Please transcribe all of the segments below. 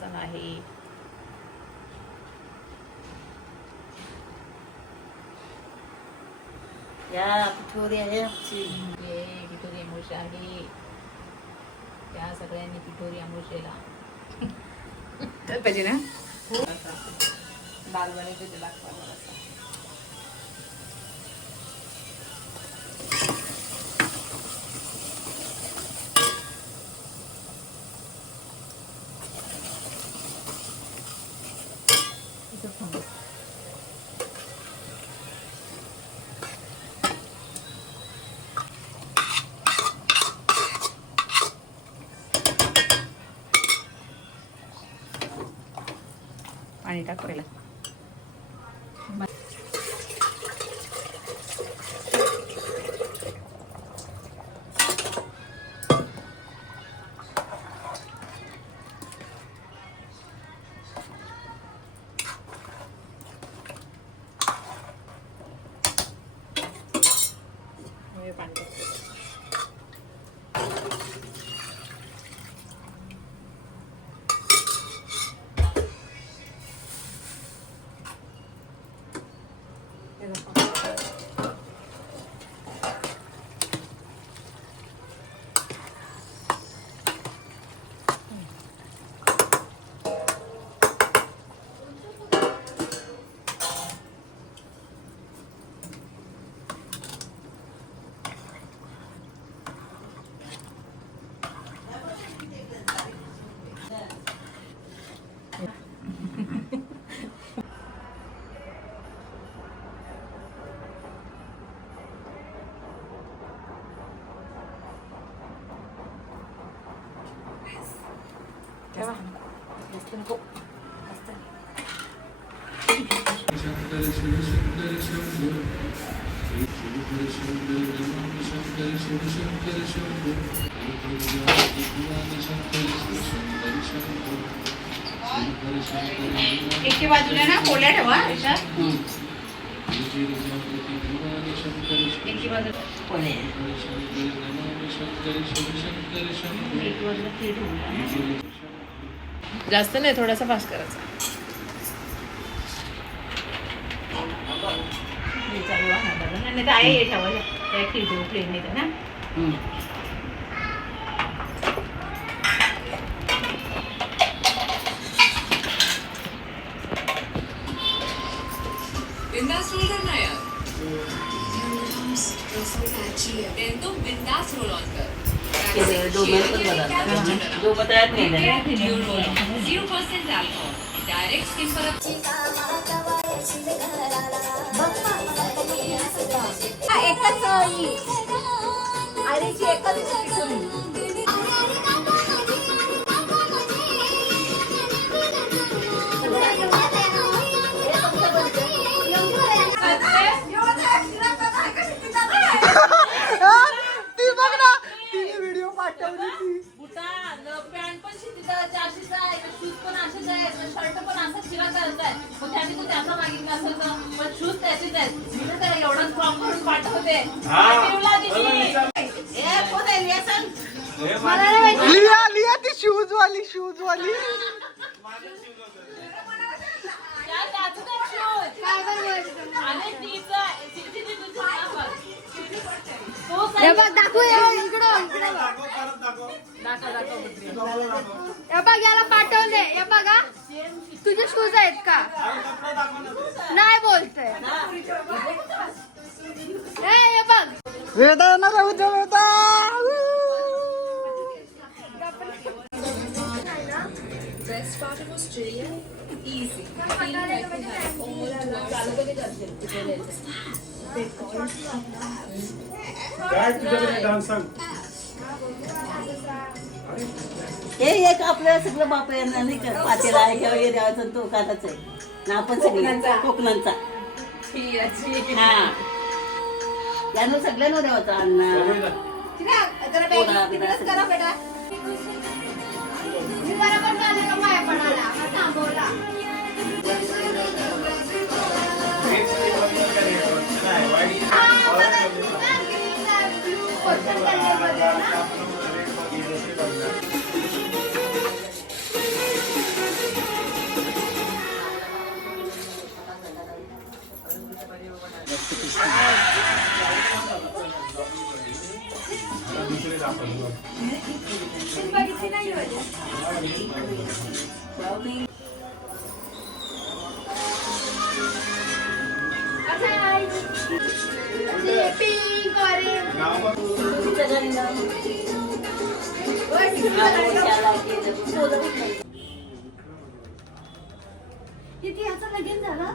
सण आहे. या पिठोरी आहे आमची. पिठोरी अमावस्या आहे. त्या सगळ्यांनी पिठोरी अमावस्येला पाहिजे ना. दाल बनायचे ते लागतात. पाणी टाक पहिला. एकी बाजूला ना पोळ्या ठेवा. एकी बाजूला पोळ्या. जास्त नाही, थोडासा फास्ट करायचा. नाही तर आहे ठेवायला प्लेन नाही ना. बिंदास रोल करना यार. देन तुम बिंदास रोल ऑन कर. 0% अल्कोहोल डायरेक्ट स्किन पर. एकच आईची एकच पॅन्ट पण अशीच आहे, शूज पण असेच आहेत, शर्ट पण असं चिरा करताय. मग त्यांनी तो त्याचा मागितला असेल तर पण शूज त्याचेच आहेत. मी त्याला एवढाच क्रॉप करून पाठवते. लिया ती शूज वाली याला पाठवले. हे बघा तुझे शूज आहेत का नाही बोलतोय. हे बघ वेदा ना राहू दे Veda. Best part of Australia, easy. Feel like we have almost 2 hours. हे एक आपलं सगळं बाप यांना नाही का पातेला आहे किंवा हे द्यायचं तो काटाच आहे ना. आपण सगळ्यांचा कोकणांचा हा त्यानं सगळ्यांना द्यायचं अन्न. किती याचा लगीन झाला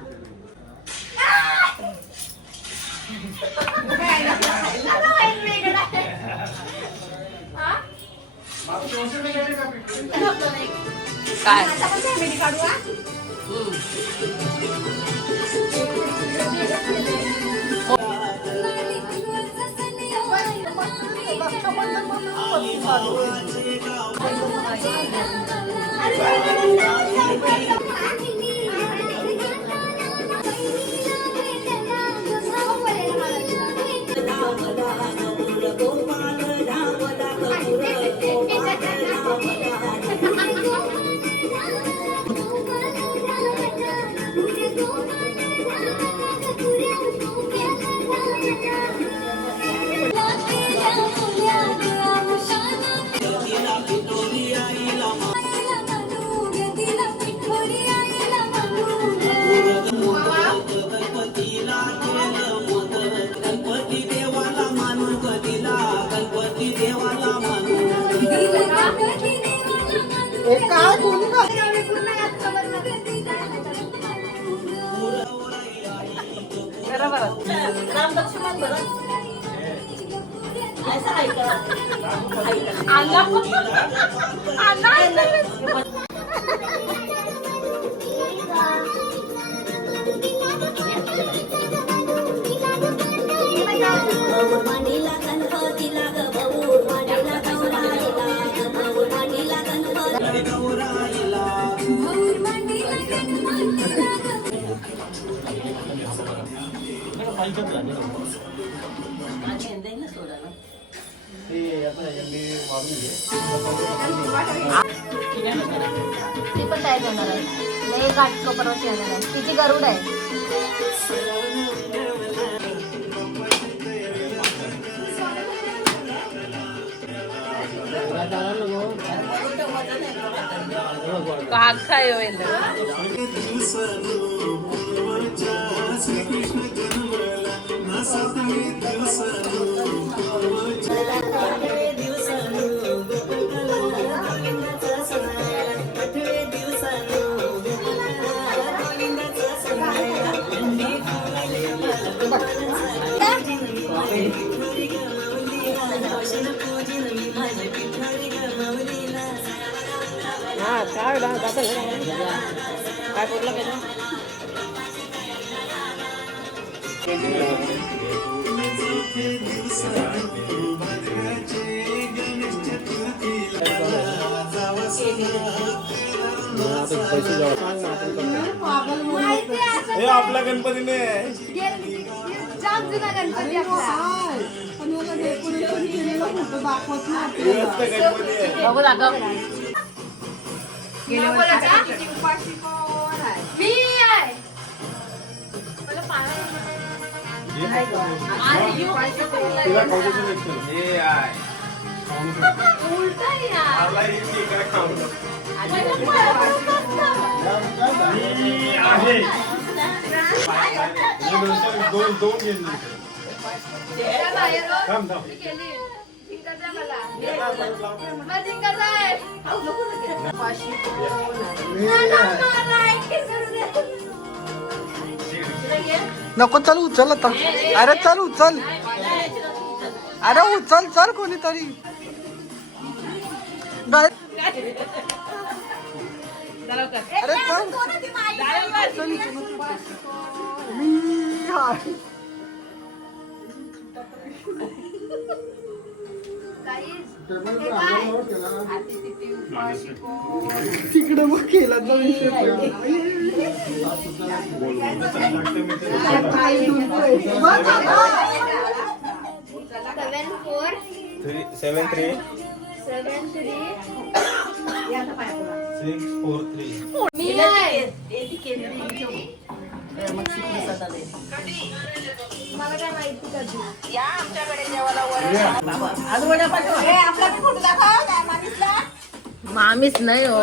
काय बोलू का राम लक्ष्मण भरत असं ऐका ती पण तयार करणार आहे लय गाठ परवाची येणार आहे तिची गरुड आहे काय बोलला हे आपला गणपतीने जाम जुना गणपती आपला बघू दाखव मी आहे नको चल उचल आता अरे चल उचल अरे उचल चल कोणीतरी अरे चल मी आहे. तिकडे मग केला तो विषय 7-3 मी आहे मला काय माहिती कधी मामीच नाही हो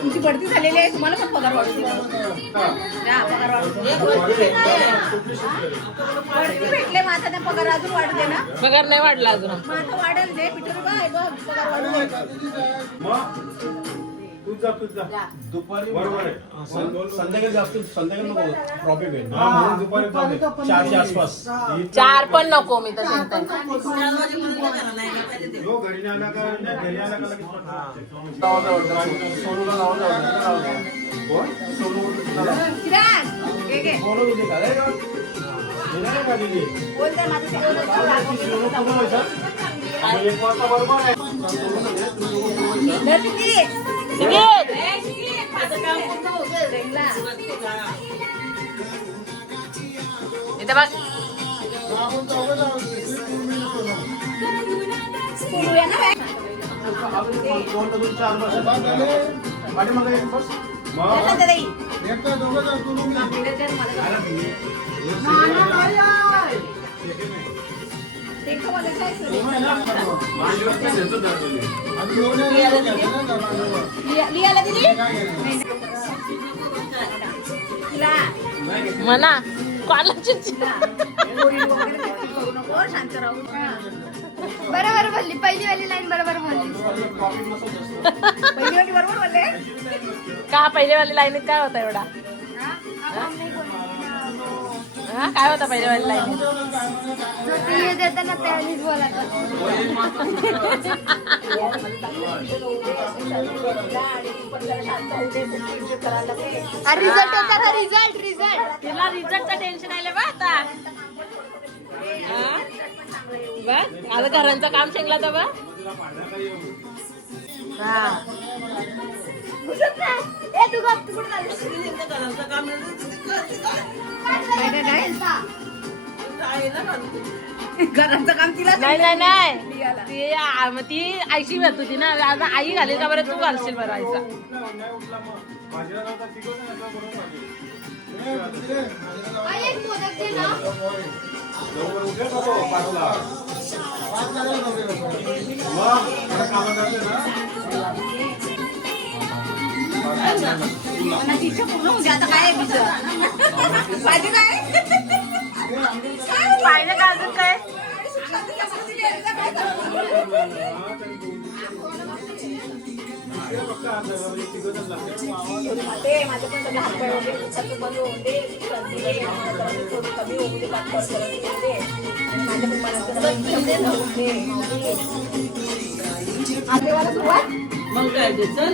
तुमची बढती झालेली आहे, तुम्हाला पण पगार वाढवते. द्या, पगार वाढवते. बढती भेटले मग आता त्या पगार अजून वाढू दे ना. पगार नाही वाढला अजून. मग आता वाढेल दे पिठूर काय बघ पगार वाढू दे. दुपारी बरोबर आहे. संध्याकाळी जास्त संध्याकाळी नको प्रॉब्लेम आहे. म्हणून दुपारी 4च्या आसपास 4 पण नको मी तर सांगते. जो घरी नाही आला का घरी आला का लगेच सोनूला कोण सोनू चिराग, घे, घे. सोनू दिली का रे? दिला का दिली? बोल दे, माझं सगळं सोनू कुठं व्हायचा? आणि 1 वाजता बरोबर आहे. दर किती? इथे बघ. बोलू या ना बाई. 2 ते 4 वर्ष पाठीमागे एक बस. त्याला दे बाई. ते का मला काय करू? लियाला दिली? तिला. म्हणा कोणाला चिडचिड? गोळी वगैरे त्याची करू नको, शांत राहू. बरोबर बोलली पहिली वाली लाईन बरोबर बोलली. पहिली वाली बरोबर बोलले. का पहिल्यावाली लाईनीत काय होता एवढा? हा काय होता पहिल्यावाली लाईनीत? ते देताना त्यानीच बोलायचं. रिझल्ट होता का? रिझल्ट तिला रिझल्टचं टेन्शन आलं बा आता. हा? बघ आता घरांचं काम शेंगला तर बघ. हा ए तू गप तू कुठं चालली? घराचं काम तिला नाही नाही नाही ती आईशी भेट होती ना. आता आई घालील का बरं तू घालशील बरं आईचा. आई एक मोदक दे ना. मनाची इच्छा पूर्ण होते. आता काय आहे तुझं? पाहिजे काय? पाहिलं का अजून काय? ते माझे पण सगळे हातपाय वगैरे दुखतात, बंद होऊन दे. सर्दी आहे, थोडी कमी होऊ दे, पातळ करून दे. आणि माझ्या पण मनाचं सगळं होऊन दे. आपल्याला सुरुवात मग काय ते चल.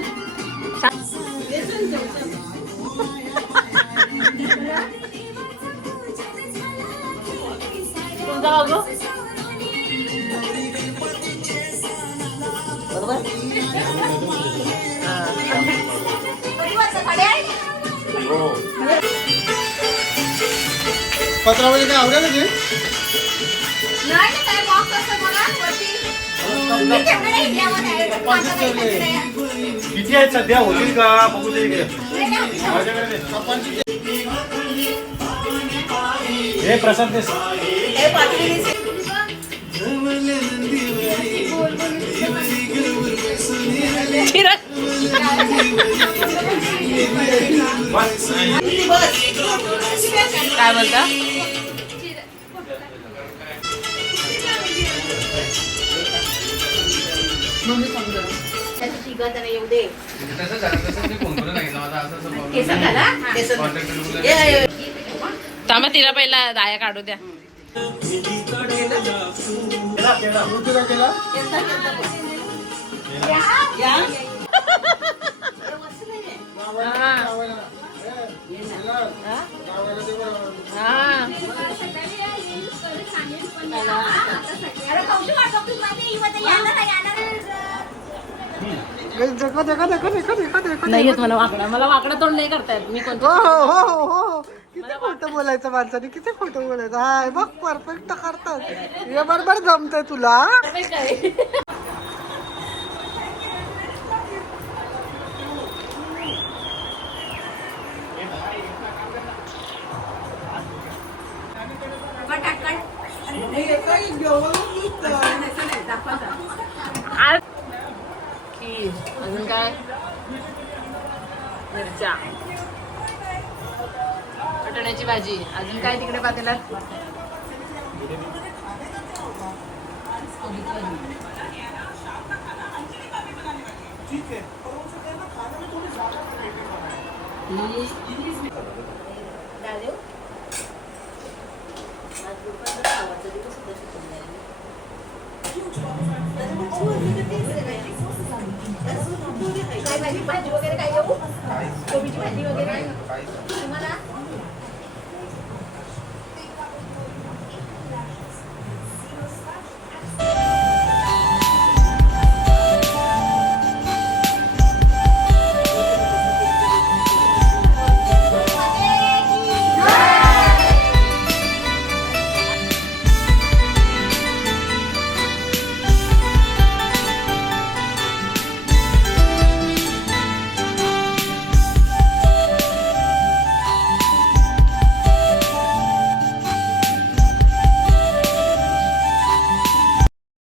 कोणता बाबू? बरोबर. कधी वाजता? 8:30? पत्रावळी काय आवडेल ते? नाही ना, काय बॉक्स असतं बघा वरती. मी ठेवलं नाही यामध्ये. माझं काही ठेवलं नाही. किती आहेत सध्या होतील का बघू दे इकडे. नाही ना. माझ्याकडे दे. हे प्रसाद देस. हे पातळी काय बोलता? येऊ दे. केसर घाला. केसर. ये. थांबा तिला पहिला दाया काढू द्या. या. अरे कौशी वाटतो तू मध्ये येणार देखा देखा देखा देखा देखा देखा. नाही येत मला वाकडा. मला वाकडा तोंड नाही करता येत. मी हो कोणतं हो हो हो हो. किती खोटं बोलायचं माणसाने, किती खोटं बोलायचं. हाय बघ परफेक्ट करतात. हे बरोबर जमतंय तुला. खीर अजून काय मिरच्या वटाण्याची भाजी अजून काय तिकडे पातेल्यात भाजी वगैरे काय देऊ कोबीची भाजी वगैरे